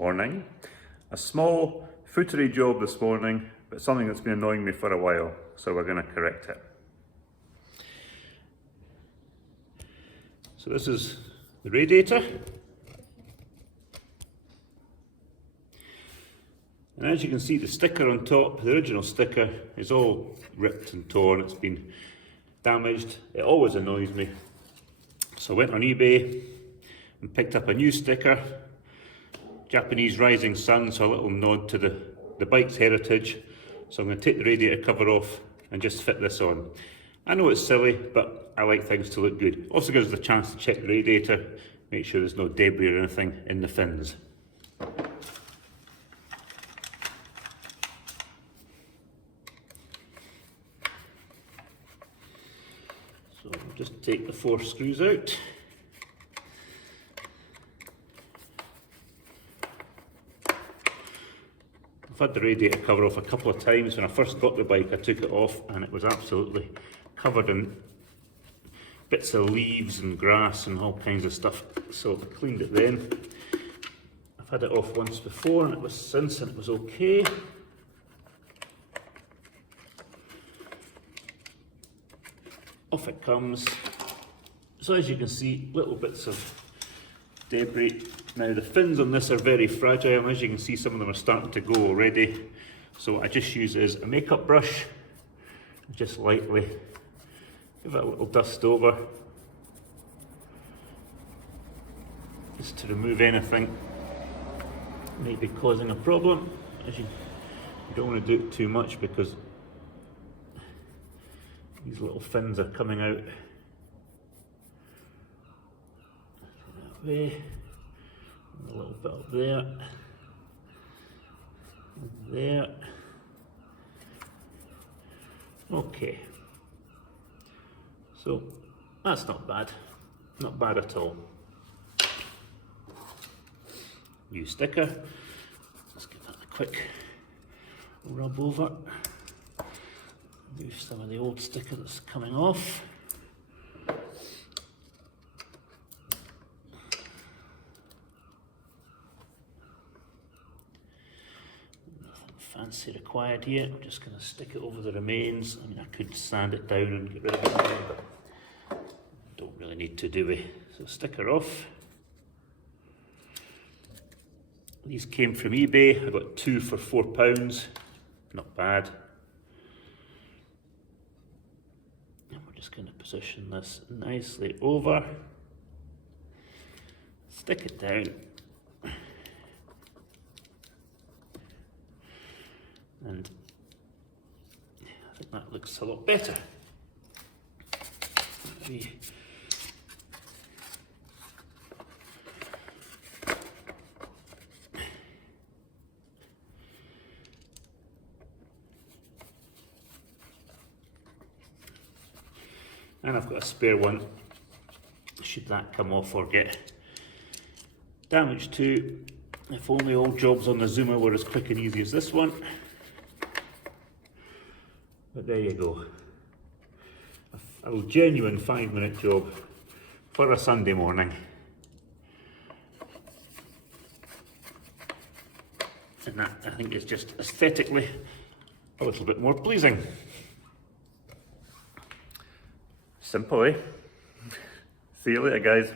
morning. A small footery job this morning, but something that's been annoying me for a while, so we're going to correct it. So this is the radiator. And as you can see, the sticker on top, the original sticker, is all ripped and torn. It's been damaged. It always annoys me. So I went on eBay and picked up a new sticker. Japanese rising sun, so a little nod to the bike's heritage. So I'm going to take the radiator cover off and just fit this on. I know it's silly, but I like things to look good. Also gives us a chance to check the radiator, make sure there's no debris or anything in the fins. So I'll just take the 4 screws out. I've had the radiator cover off a couple of times. When I first got the bike, I took it off and it was absolutely covered in bits of leaves and grass and all kinds of stuff. So I cleaned it then. I've had it off once before and it was since and it was okay. Off it comes. So as you can see, little bits of debris. Now the fins on this are very fragile, as you can see some of them are starting to go already. So I just use it as a makeup brush, just lightly give it a little dust over, just to remove anything that may be causing a problem. You don't want to do it too much because these little fins are coming out that way. A little bit up there, and there. Okay, so that's not bad at all. New sticker, let's give that a quick rub over, remove some of the old sticker that's coming off. Fancy required here. I'm just going to stick it over the remains. I mean, I could sand it down and get rid of it, but don't really need to, do we? So sticker off. These came from eBay. I got 2 for £4. Not bad. And we're just going to position this nicely over. Stick it down. And I think that looks a lot better. And I've got a spare one, should that come off or get damaged too. If only all jobs on the Zoomer were as quick and easy as this one. But there you go, a genuine 5-minute job for a Sunday morning. And that, I think, is just aesthetically a little bit more pleasing. Simple, eh? See you later, guys.